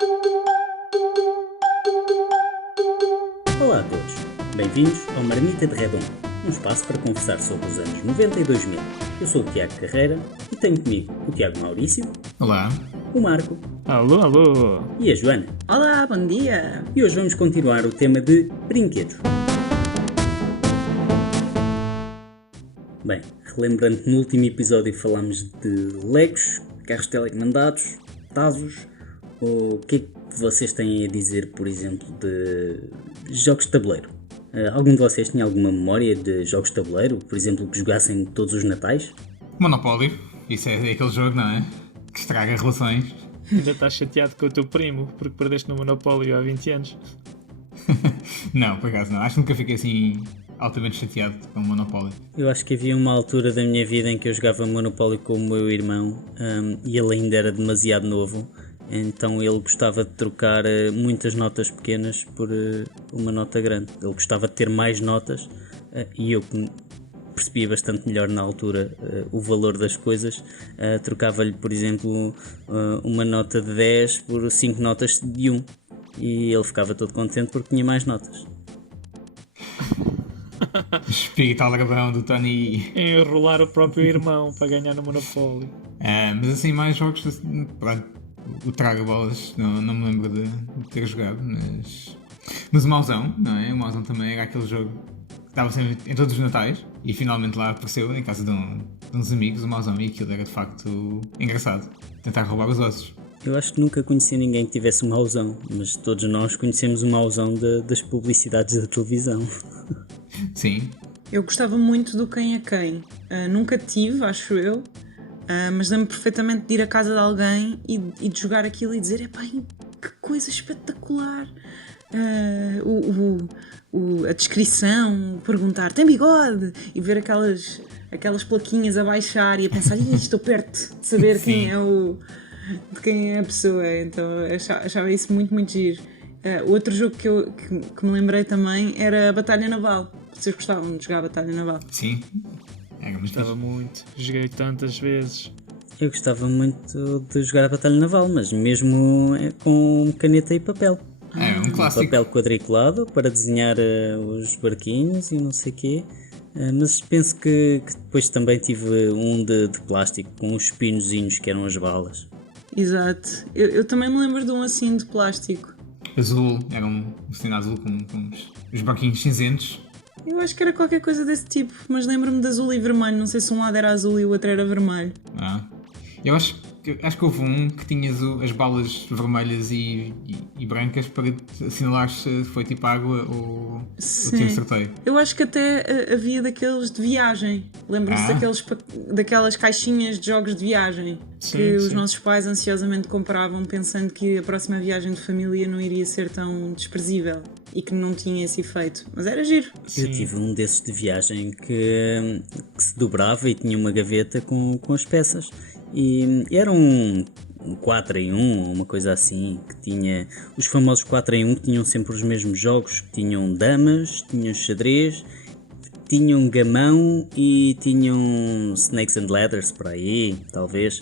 Olá a todos, bem-vindos ao Marmita de Redondo, um espaço para conversar sobre os anos 90 e 2000. Eu sou o Tiago Carreira e tenho comigo o Tiago Maurício. Olá. O Marco. Alô, alô. E a Joana. Olá, bom dia. E hoje vamos continuar o tema de brinquedos. Bem, relembrando que no último episódio falámos de Legos, carros telecomandados, Tazos. O que é que vocês têm a dizer, por exemplo, de jogos de tabuleiro? Algum de vocês tinha alguma memória de jogos de tabuleiro, por exemplo, que jogassem todos os natais? Monopólio. Isso é aquele jogo, não é? Que estraga relações. Ainda estás chateado com o teu primo porque perdeste no Monopólio há 20 anos? Não, por acaso não. Acho que nunca fiquei assim altamente chateado com o Monopólio. Eu acho que havia uma altura da minha vida em que eu jogava Monopólio com o meu irmão e ele ainda era demasiado novo. Então ele gostava de trocar muitas notas pequenas por uma nota grande. Ele gostava de ter mais notas e eu, que percebia bastante melhor na altura o valor das coisas, trocava-lhe, por exemplo, uma nota de 10 por 5 notas de 1 e ele ficava todo contente porque tinha mais notas. Espírito aldrabão do Tony. Enrolar o próprio irmão para ganhar no Monopólio. Mas assim, mais jogos. Pronto, o Traga-Bolas não me lembro de ter jogado, mas o Mauzão, não é? O Mauzão também era aquele jogo que estava sempre em todos os natais e finalmente lá apareceu em casa de uns amigos, o Mauzão, e aquilo era de facto engraçado. Tentar roubar os ossos. Eu acho que nunca conheci ninguém que tivesse um mauzão, mas todos nós conhecemos o mauzão das publicidades da televisão. Sim. Eu gostava muito do Quem é Quem. Nunca tive, acho eu, mas lembro perfeitamente de ir à casa de alguém e de jogar aquilo e dizer: epá, que coisa espetacular! A descrição, perguntar: tem bigode? E ver aquelas plaquinhas a baixar e a pensar: estou perto de saber quem de quem é a pessoa. Então achava isso muito, muito giro. Outro jogo que me lembrei também era a Batalha Naval. Vocês gostavam de jogar a Batalha Naval? Sim. Gostava muito. Joguei tantas vezes. Eu gostava muito de jogar a Batalha Naval, mas mesmo com caneta e papel. É um clássico. Papel quadriculado para desenhar os barquinhos e não sei o quê. Mas penso que depois também tive um de plástico com os pinozinhos que eram as balas. Exato. Eu também me lembro de um assim de plástico. Azul, era um cenário azul com os barquinhos cinzentos. Eu acho que era qualquer coisa desse tipo, mas lembro-me de azul e vermelho. Não sei se um lado era azul e o outro era vermelho. Eu acho que houve um que tinha as balas vermelhas e brancas para assinalar se foi tipo água ou tiro sorteio. Eu acho que até havia daqueles de viagem. Lembro-me daquelas caixinhas de jogos de viagem que os nossos pais ansiosamente compravam, pensando que a próxima viagem de família não iria ser tão desprezível e que não tinha esse efeito. Mas era giro. Sim. Eu tive um desses de viagem que se dobrava e tinha uma gaveta com as peças. E era um 4 em 1, uma coisa assim, que tinha os famosos 4 em 1 que tinham sempre os mesmos jogos, que tinham damas, tinham xadrez, tinham gamão e tinham snakes and ladders por aí, talvez.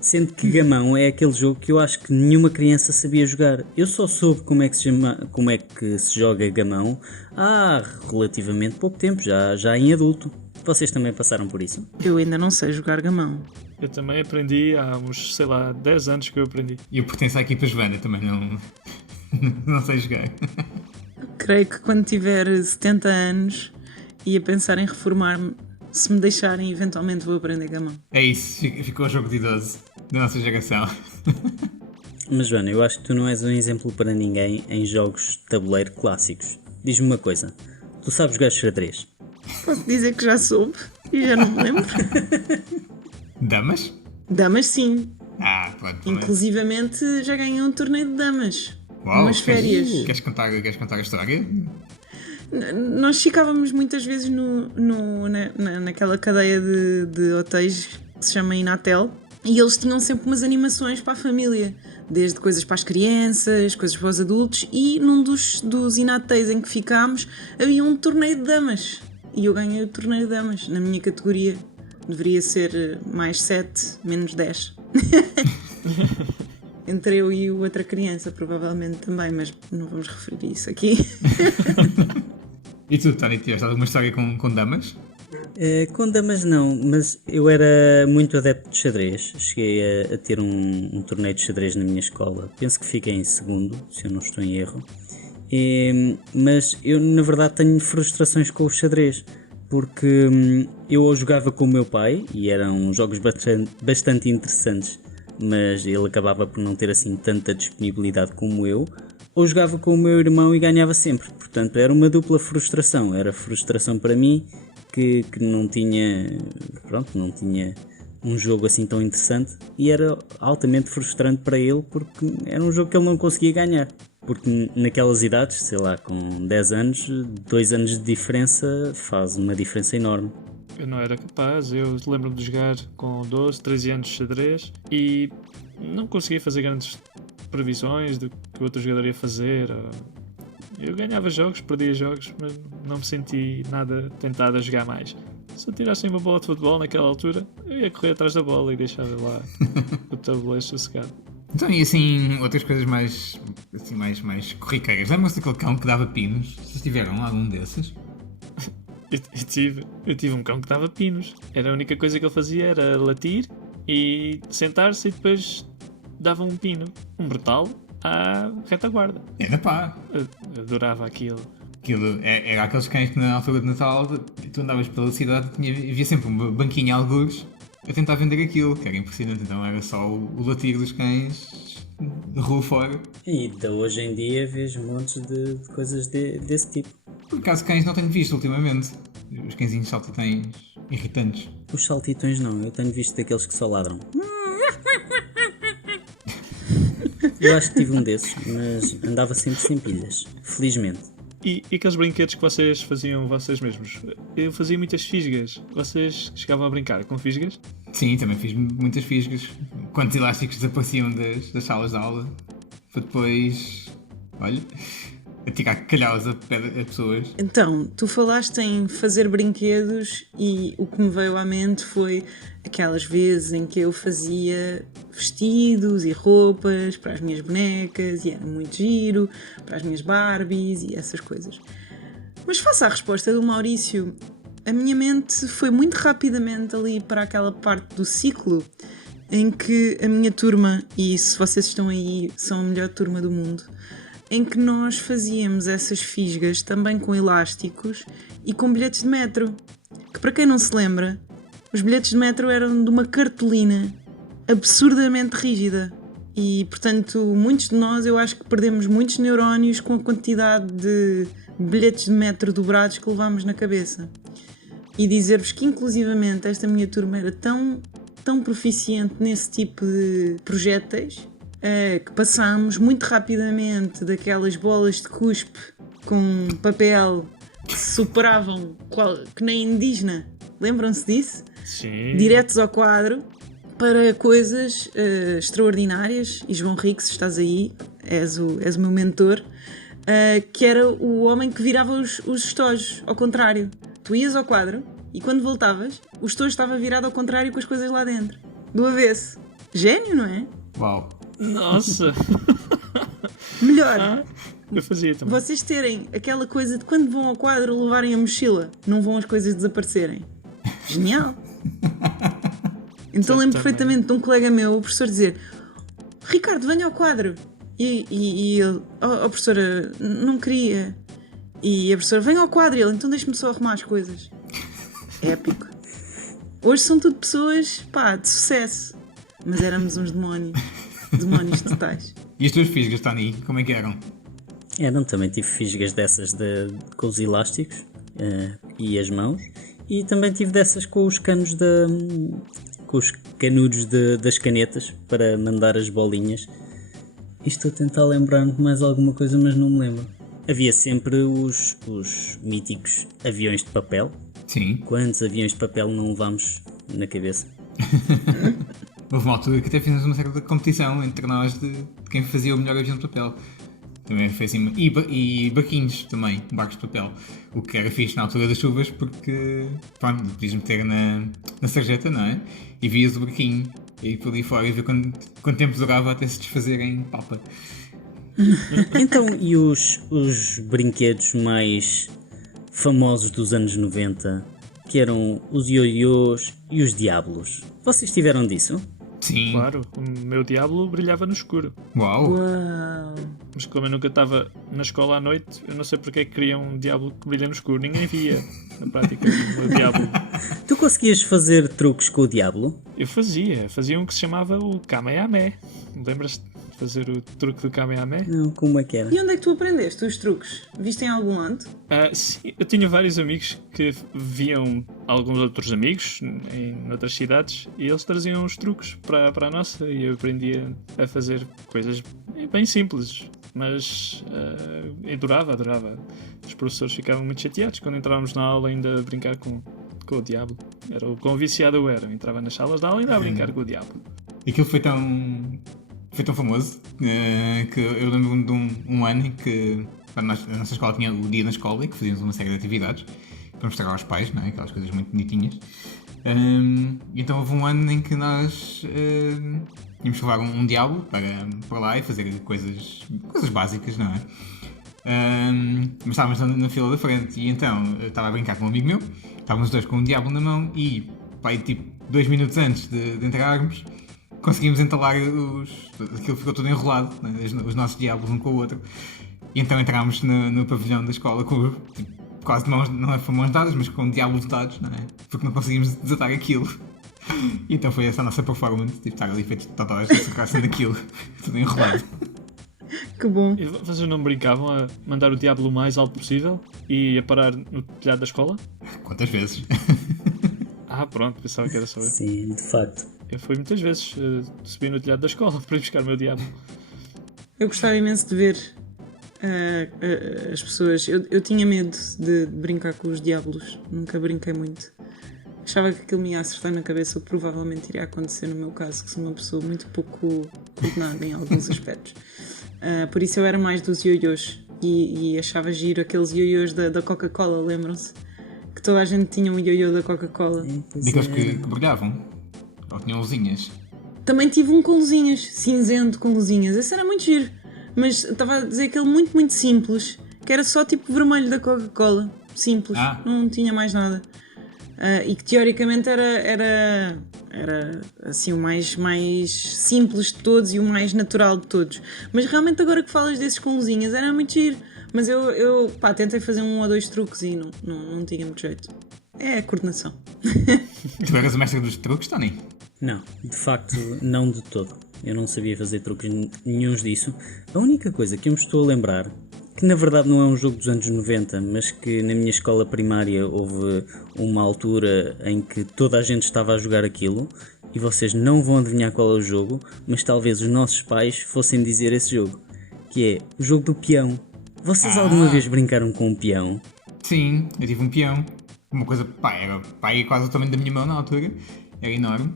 Sendo que gamão é aquele jogo que eu acho que nenhuma criança sabia jogar. Eu só soube como é que se joga gamão há relativamente pouco tempo, já em adulto. Vocês também passaram por isso? Eu ainda não sei jogar gamão. Eu também aprendi há uns, 10 anos que eu aprendi. E eu pertenço à equipa Joana, também não sei jogar. Creio que quando tiver 70 anos ia pensar em reformar-me. Se me deixarem, eventualmente vou aprender gamão. É isso, ficou o jogo de idoso da nossa geração. Mas Joana, eu acho que tu não és um exemplo para ninguém em jogos de tabuleiro clássicos. Diz-me uma coisa, tu sabes jogar xadrez? Posso dizer que já soube e já não me lembro. Damas? Damas sim. Pronto. Inclusivamente já ganhei um torneio de damas. Uau, umas férias. Queres contar a história? Nós ficávamos muitas vezes naquela cadeia de hotéis que se chama Inatel e eles tinham sempre umas animações para a família, desde coisas para as crianças, coisas para os adultos, e num dos Inatéis em que ficámos havia um torneio de damas e eu ganhei o torneio de damas na minha categoria. Deveria ser mais 7, menos 10. entre eu e outra criança, provavelmente também, mas não vamos referir isso aqui. E tu, Tony, tiveste alguma história com damas? Com damas não, mas eu era muito adepto de xadrez. Cheguei a ter um torneio de xadrez na minha escola. Penso que fiquei em segundo, se eu não estou em erro. Mas eu na verdade tenho frustrações com o xadrez, porque eu jogava com o meu pai e eram jogos bastante interessantes, mas ele acabava por não ter assim tanta disponibilidade como eu, ou jogava com o meu irmão e ganhava sempre. Portanto, era uma dupla frustração. Era frustração para mim que não tinha um jogo assim tão interessante, e era altamente frustrante para ele porque era um jogo que ele não conseguia ganhar. Porque naquelas idades, sei lá, com 10 anos, 2 anos de diferença faz uma diferença enorme. Eu não era capaz, eu lembro-me de jogar com 12, 13 anos de xadrez e não conseguia fazer grandes previsões do que o outro jogador ia fazer. Eu ganhava jogos, perdia jogos, mas não me senti nada tentado a jogar mais. Se eu tirassem uma bola de futebol naquela altura, eu ia correr atrás da bola e deixava lá o tabuleiro sossegado. Então, e assim, outras coisas mais corriqueiras. Lembram-se daquele cão que dava pinos? Vocês tiveram algum desses? Eu tive um cão que dava pinos. Era a única coisa que ele fazia era latir e sentar-se e depois dava um pino. Um brutal à retaguarda. Era pá. Eu adorava aquilo. Aquilo era aqueles cães que na altura de Natal tu andavas pela cidade e havia sempre uma banquinha a algures a tentar vender aquilo, que era impressionante. Então era só o latir dos cães de rua fora. E ainda hoje em dia vejo montes de coisas desse tipo. Por acaso cães não tenho visto ultimamente. Os cãezinhos saltitões irritantes. Os saltitões não, eu tenho visto daqueles que só ladram. Eu acho que tive um desses, mas andava sempre sem pilhas, felizmente. E aqueles brinquedos que vocês faziam vocês mesmos? Eu fazia muitas fisgas. Vocês chegavam a brincar com fisgas? Sim, também fiz muitas fisgas. Quantos elásticos desapareciam das salas de aula. Para depois, olha, atirar calhaus a pessoas. Então, tu falaste em fazer brinquedos e o que me veio à mente foi aquelas vezes em que eu fazia vestidos e roupas para as minhas bonecas e era muito giro, para as minhas Barbies e essas coisas. Mas face à resposta do Maurício, a minha mente foi muito rapidamente ali para aquela parte do ciclo em que a minha turma, e se vocês estão aí, são a melhor turma do mundo, em que nós fazíamos essas fisgas também com elásticos e com bilhetes de metro. Que para quem não se lembra, os bilhetes de metro eram de uma cartolina absurdamente rígida. E, portanto, muitos de nós, eu acho que perdemos muitos neurónios com a quantidade de bilhetes de metro dobrados que levámos na cabeça. E dizer-vos que, inclusivamente, esta minha turma era tão proficiente nesse tipo de projéteis que passámos muito rapidamente daquelas bolas de cuspe com papel que superavam que nem indígena. Lembram-se disso? Sim. Diretos ao quadro para coisas extraordinárias. E João Rico, se estás aí, és o meu mentor, que era o homem que virava os estojos ao contrário. Tu ias ao quadro e quando voltavas, o estojo estava virado ao contrário com as coisas lá dentro. Do avesso. Gênio, não é? Uau. Nossa! Melhor, Eu fazia também. vocês terem aquela coisa de quando vão ao quadro levarem a mochila, não vão as coisas desaparecerem. Genial! Então lembro perfeitamente de um colega meu, o professor, dizer: Ricardo, venha ao quadro. E ele: oh, professora, não queria. E a professora: venha ao quadro. E ele: então deixe-me só arrumar as coisas. Épico. Hoje são tudo pessoas, pá, de sucesso. Mas éramos uns demónios. Demónios totais. E as tuas fisgas, Tony, como é que eram? Também tive fisgas dessas com os elásticos e as mãos, e também tive dessas com os canos com os canudos das canetas para mandar as bolinhas. E estou a tentar lembrar-me de mais alguma coisa, mas não me lembro. Havia sempre os míticos aviões de papel. Sim. Quantos aviões de papel não levámos na cabeça? Houve uma altura que até fizemos uma certa competição entre nós de quem fazia o melhor avião de papel. Também foi assim. E barquinhos também, barcos de papel. O que era fixe na altura das chuvas, porque pronto, podias meter na sarjeta, não é? E vias o barquinho. ir por ali fora e ver quanto tempo durava até se desfazer em papa. Então, e os brinquedos mais famosos dos anos 90, que eram os ioiôs e os diablos? Vocês tiveram disso? Sim. Claro, o meu diabo brilhava no escuro. Uau! Uau! Mas como eu nunca estava na escola à noite, eu não sei porque é que queriam um diabo que brilha no escuro. Ninguém via, na prática, o meu diabo. Tu conseguias fazer truques com o diablo? Eu fazia um que se chamava o Kamehameha. Lembras-te de fazer o truque do Kamehameha? Não, como é que era? E onde é que tu aprendeste os truques? Viste em algum lado? Sim, eu tinha vários amigos que viam alguns outros amigos em outras cidades e eles traziam os truques para a nossa e eu aprendia a fazer coisas bem simples, mas eu adorava. Os professores ficavam muito chateados quando entrávamos na aula ainda a brincar com o diabo. Era o quão viciado eu era. Eu entrava nas salas de aula ainda a brincar com o diabo. E aquilo foi tão famoso que eu lembro-me de um ano em que a nossa escola tinha o dia na escola e que fazíamos uma série de atividades para mostrar aos pais, não é? Aquelas coisas muito bonitinhas. E então houve um ano em que nós tínhamos que levar um diabo para lá e fazer coisas básicas, não é? Mas estávamos na fila da frente e então eu estava a brincar com um amigo meu, estávamos os dois com um diabo na mão e pai, tipo 2 minutos antes de entrarmos conseguimos entalar aquilo ficou tudo enrolado, né? Os nossos diabos um com o outro e então entrámos no pavilhão da escola com quase mãos, não é mãos dadas, mas com diabos dados, não é? Porque não conseguimos desatar aquilo. E então foi essa a nossa performance, tipo estar ali feito de totós a socar-se naquilo, tudo enrolado. Que bom. E vocês não brincavam a mandar o diabo o mais alto possível e a parar no telhado da escola? Quantas vezes? Pronto, pensava que era só eu. Sim, de facto. Eu fui muitas vezes subir no telhado da escola para ir buscar o meu diabo. Eu gostava imenso de ver as pessoas. Eu tinha medo de brincar com os diablos. Nunca brinquei muito. Achava que aquilo me ia acertar na cabeça, o que provavelmente iria acontecer no meu caso, que sou uma pessoa muito pouco coordenada em alguns aspectos. Por isso eu era mais dos ioiôs e achava giro aqueles ioiôs da Coca-Cola, lembram-se? Que toda a gente tinha um ioiô da Coca-Cola. Daqueles que brilhavam? Ou tinham luzinhas? Também tive um com luzinhas, cinzento com luzinhas. Esse era muito giro. Mas estava a dizer aquele muito, muito simples, que era só tipo vermelho da Coca-Cola. Simples, não tinha mais nada. E que teoricamente era assim o mais simples de todos e o mais natural de todos. Mas realmente agora que falas desses com luzinhas era muito giro. Mas eu tentei fazer 1 ou 2 truques e não tinha muito jeito. É a coordenação. Tu eras o mestre dos truques, Tony? Não, de facto não de todo. Eu não sabia fazer truques nenhuns disso. A única coisa que eu me estou a lembrar, que na verdade não é um jogo dos anos 90, mas que na minha escola primária houve uma altura em que toda a gente estava a jogar aquilo, e vocês não vão adivinhar qual é o jogo, mas talvez os nossos pais fossem dizer esse jogo, que é o jogo do peão. Vocês alguma vez brincaram com um peão? Sim, eu tive um peão. Uma coisa, era quase o tamanho da minha mão na altura, era enorme.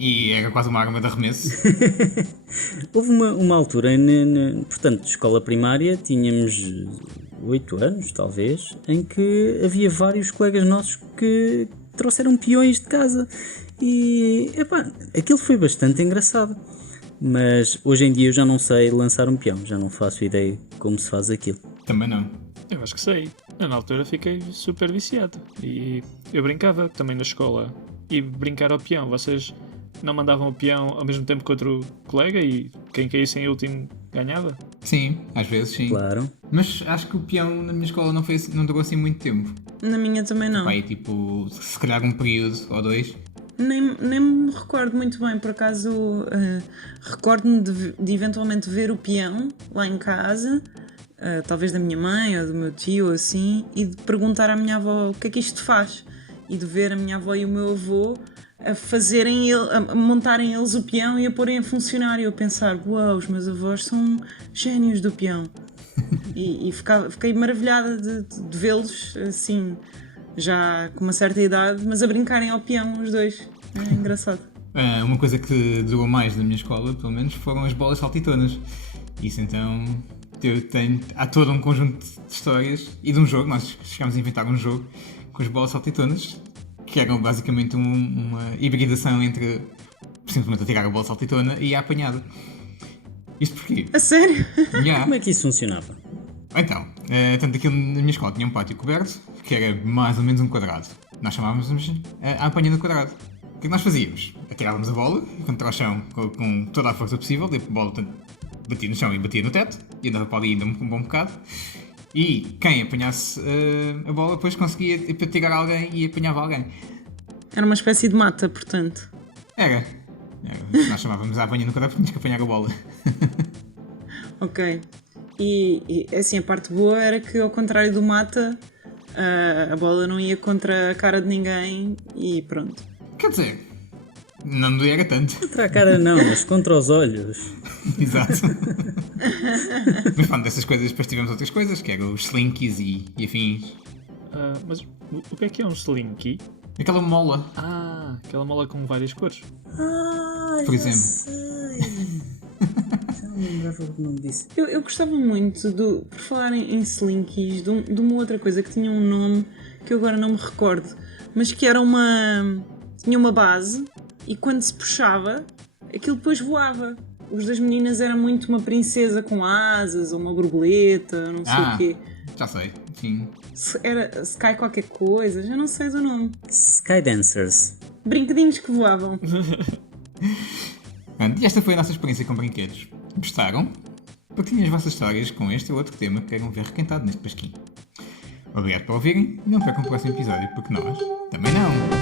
E era quase uma arma de arremesso. Houve uma altura, portanto, escola primária, tínhamos 8 anos, talvez, em que havia vários colegas nossos que trouxeram peões de casa. E, aquilo foi bastante engraçado. Mas hoje em dia eu já não sei lançar um peão, já não faço ideia como se faz aquilo. Também não. Eu acho que sei. Eu, na altura fiquei super viciado. E eu brincava também na escola. E brincar ao peão, vocês não mandavam o peão ao mesmo tempo que outro colega e quem caísse em último ganhava? Sim, às vezes sim. Claro. Mas acho que o peão na minha escola não durou assim muito tempo. Na minha também não. Tipo, se calhar um período ou 2. Nem me recordo muito bem, por acaso recordo-me de eventualmente ver o peão lá em casa, talvez da minha mãe ou do meu tio ou assim, e de perguntar à minha avó o que é que isto faz, e de ver a minha avó e o meu avô a montarem eles o peão e a porem a funcionar, e eu pensar, uau, os meus avós são génios do peão. E fiquei maravilhada de vê-los assim, já com uma certa idade, mas a brincarem ao peão os dois. É engraçado. Uma coisa que durou mais na minha escola, pelo menos, foram as bolas saltitonas. Isso então, há todo um conjunto de histórias e de um jogo. Nós chegámos a inventar um jogo com as bolas saltitonas, que eram basicamente uma hibridação entre simplesmente a tirar a bola saltitona e a apanhado. Isto porquê? A sério? Yeah. Como é que isso funcionava? Então, tanto aquilo na minha escola tinha um pátio coberto, que era mais ou menos um quadrado. Nós chamávamos a apanha do quadrado. O que é que nós fazíamos? Atirávamos a bola contra o chão com toda a força possível, a bola batia no chão e batia no teto, e andava para ali ainda um bom bocado. E quem apanhasse a bola depois conseguia tirar alguém e apanhava alguém. Era uma espécie de mata, portanto. Era. Nós chamávamos a apanha no quadrado porque tínhamos que apanhar a bola. Ok. E assim, a parte boa era que, ao contrário do mata, a bola não ia contra a cara de ninguém e pronto. Quer dizer, não era tanto. Contra a cara não, mas contra os olhos. Exato. Mas pronto, dessas coisas depois tivemos outras coisas, que eram os slinkies e afins. Mas o que é um slinky? Aquela mola, Aquela mola com várias cores. por exemplo. Sei. Já não me lembrava do nome disso. Eu gostava muito, por falar em slinkies, de uma outra coisa que tinha um nome que eu agora não me recordo, mas que era tinha uma base e quando se puxava, aquilo depois voava. Os das meninas era muito uma princesa com asas ou uma borboleta, não sei o quê. Já sei, sim. Era Sky qualquer coisa, já não sei do nome. Skydancers. Brinquedinhos que voavam. Pronto, e esta foi a nossa experiência com brinquedos. Gostaram? Partilhem as vossas histórias com este ou outro tema que queiram ver requentado neste pasquim. Obrigado por ouvirem e não percam o próximo episódio, porque nós também não.